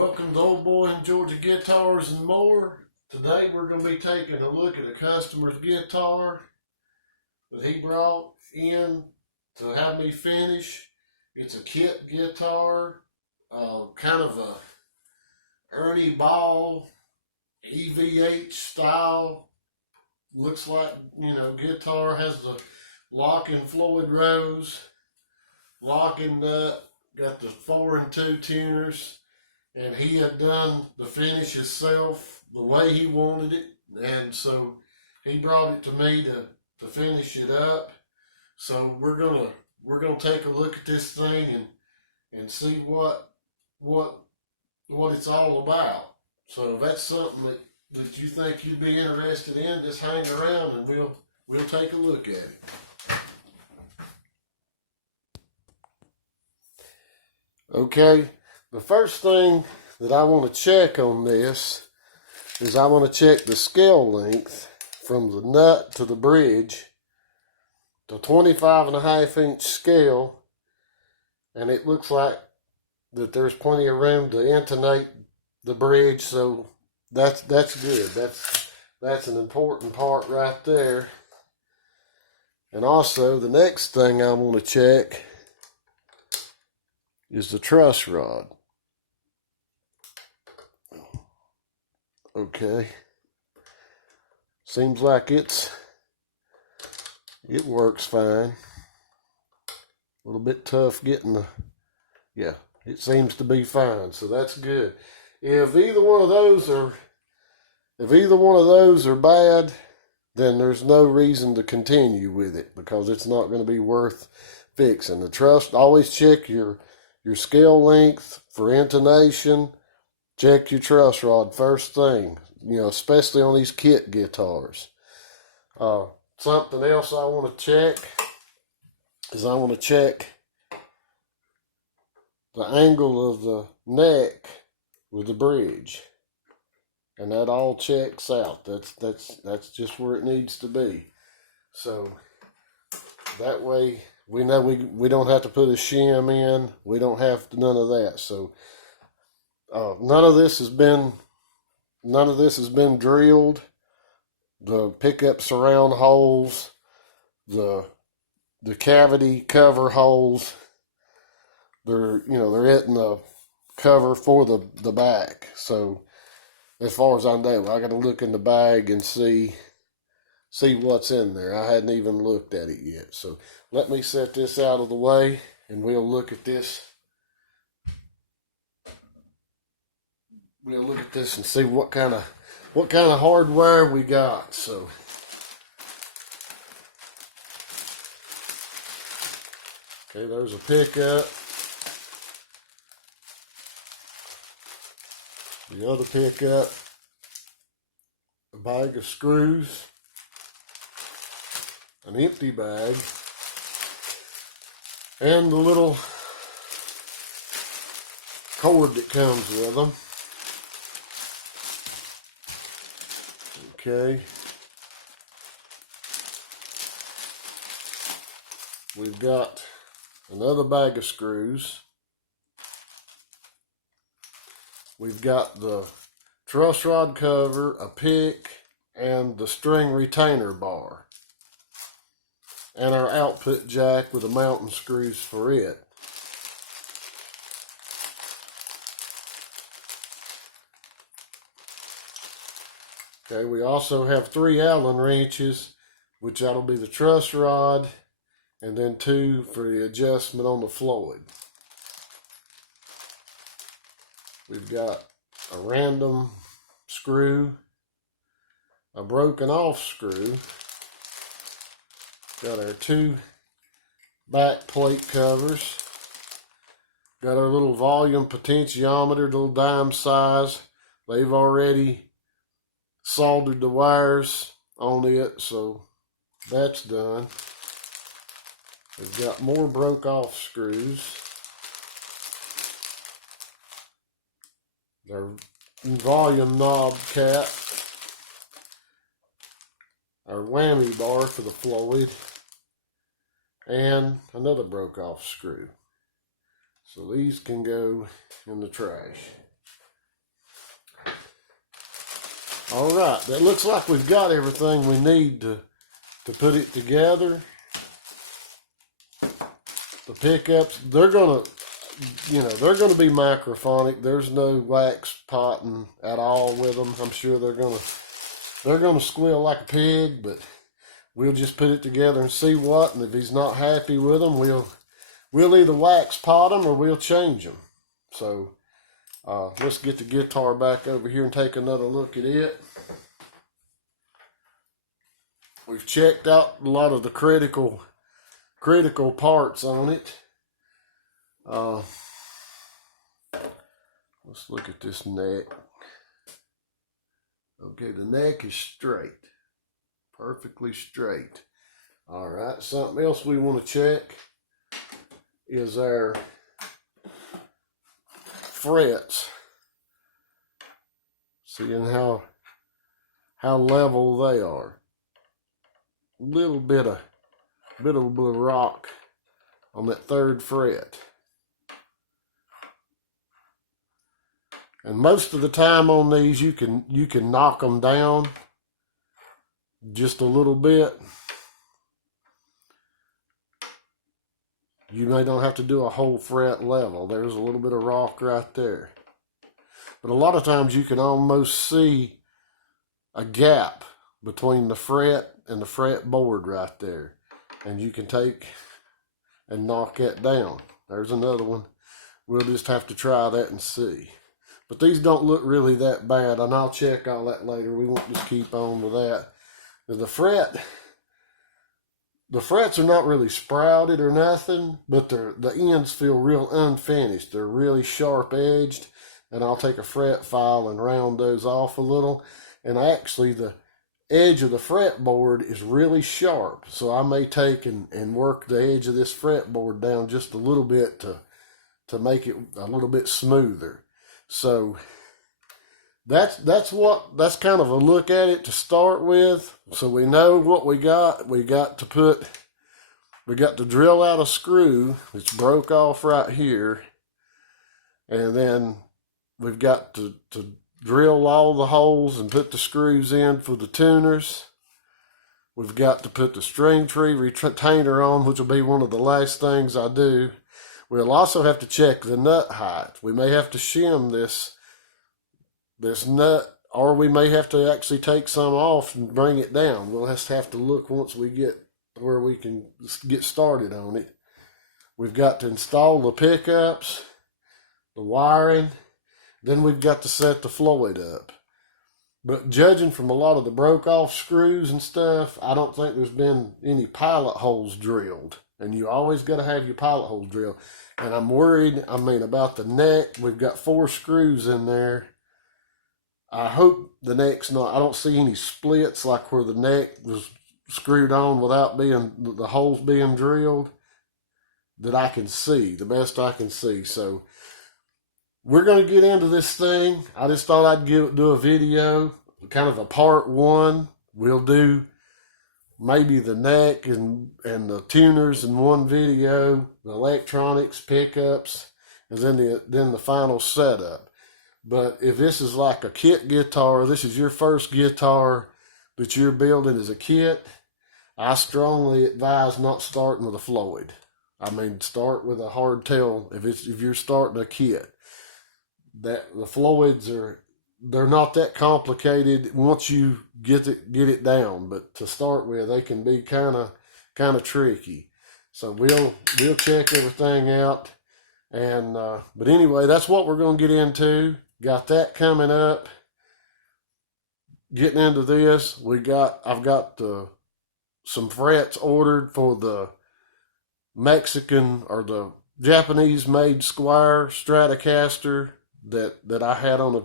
Welcome to Old Boy and Georgia Guitars and More. Today we're going to be taking a look at a customer's guitar that he brought in to have me finish. It's a kit guitar, kind of a Ernie Ball EVH style. Looks like, guitar has the locking Floyd Rose, locking nut, got the 4 and 2 tuners. And he had done the finish himself the way he wanted it, and so he brought it to me to finish it up. So we're gonna take a look at this thing and see what it's all about. So if that's something that you think you'd be interested in, just hang around and we'll take a look at it. Okay. The first thing that I want to check on this is I want to check the scale length from the nut to the bridge, the 25.5-inch scale, and it looks like that there's plenty of room to intonate the bridge, so that's good. That's an important part right there. And also the next thing I want to check is the truss rod. Okay, seems like it works fine. A little bit tough getting yeah, it seems to be fine, so that's good. If either one of those are bad, then there's no reason to continue with it because it's not going to be worth fixing. The truss, always check your scale length for intonation. Check your truss rod first thing, especially on these kit guitars. Something else I want to check is I want to check the angle of the neck with the bridge. And that all checks out. That's just where it needs to be. So that way we know we don't have to put a shim in. We don't have to, none of that. So none of this has been drilled. The pickup surround holes, the cavity cover holes, they're hitting the cover for the back. So as far as I know, I got to look in the bag and see what's in there. I hadn't even looked at it yet. So let me set this out of the way and we'll look at this. We'll look at this and see what kind of hardware we got. So okay, there's a pickup. The other pickup, a bag of screws, an empty bag, and the little cord that comes with them. Okay, we've got another bag of screws. We've got the truss rod cover, a pick, and the string retainer bar. And our output jack with the mounting screws for it. Okay, we also have 3 Allen wrenches, which that'll be the truss rod, and then 2 for the adjustment on the Floyd. We've got a random screw, a broken off screw, got our 2 back plate covers, got our little volume potentiometer, little dime size. They've already soldered the wires on it, so that's done. We've got more broke off screws. Our volume knob cap, our whammy bar for the Floyd, and another broke off screw. So these can go in the trash. All right, that looks like we've got everything we need to put it together. The pickups, they're gonna be microphonic. There's no wax potting at all with them. I'm sure they're gonna squeal like a pig, but we'll just put it together and see what. And if he's not happy with them, we'll either wax pot them or we'll change them. So let's get the guitar back over here and take another look at it. We've checked out a lot of the critical parts on it. Let's look at this neck. Okay, the neck is straight, perfectly straight. All right, something else we want to check is our frets. Seeing how level they are. A little bit of rock on that 3rd fret. And most of the time on these, you can knock them down just a little bit. You may not have to do a whole fret level. There's a little bit of rock right there. But a lot of times you can almost see a gap between the fret and the fretboard right there. And you can take and knock that down. There's another one. We'll just have to try that and see. But these don't look really that bad, and I'll check all that later. We won't just keep on with that. The frets are not really sprouted or nothing, but the ends feel real unfinished. They're really sharp edged, and I'll take a fret file and round those off a little. And actually, the edge of the fretboard is really sharp, so I may take and work the edge of this fretboard down just a little bit to make it a little bit smoother. So that's kind of a look at it to start with. So we know what we got. We got to drill out a screw that's broke off right here, and then we've got to drill all the holes and put the screws in for the tuners. We've got to put the string tree retainer on, which will be one of the last things I do. We'll also have to check the nut height. We may have to shim this nut, or we may have to actually take some off and bring it down. We'll just have to look once we get where we can get started on it. We've got to install the pickups, the wiring, then we've got to set the Floyd up. But judging from a lot of the broke off screws and stuff, I don't think there's been any pilot holes drilled. And you always got to have your pilot holes drilled. And I'm worried, about the neck. We've got 4 screws in there. I hope the neck's not, I don't see any splits like where the neck was screwed on without the holes being drilled that I can see, the best I can see. So we're going to get into this thing. I just thought I'd do a video, kind of a part 1. We'll do maybe the neck and the tuners in one video, the electronics, pickups, and then the final setup. But if this is like a kit guitar, this is your first guitar that you're building as a kit, I strongly advise not starting with a Floyd. Start with a hardtail if you're starting a kit. That the Floyds they're not that complicated once you get it down, but to start with, they can be kind of tricky. So we'll check everything out, and but anyway, that's what we're going to get into. Got that coming up. Getting into this, I've got some frets ordered for the Mexican or the Japanese made Squire Stratocaster that I had on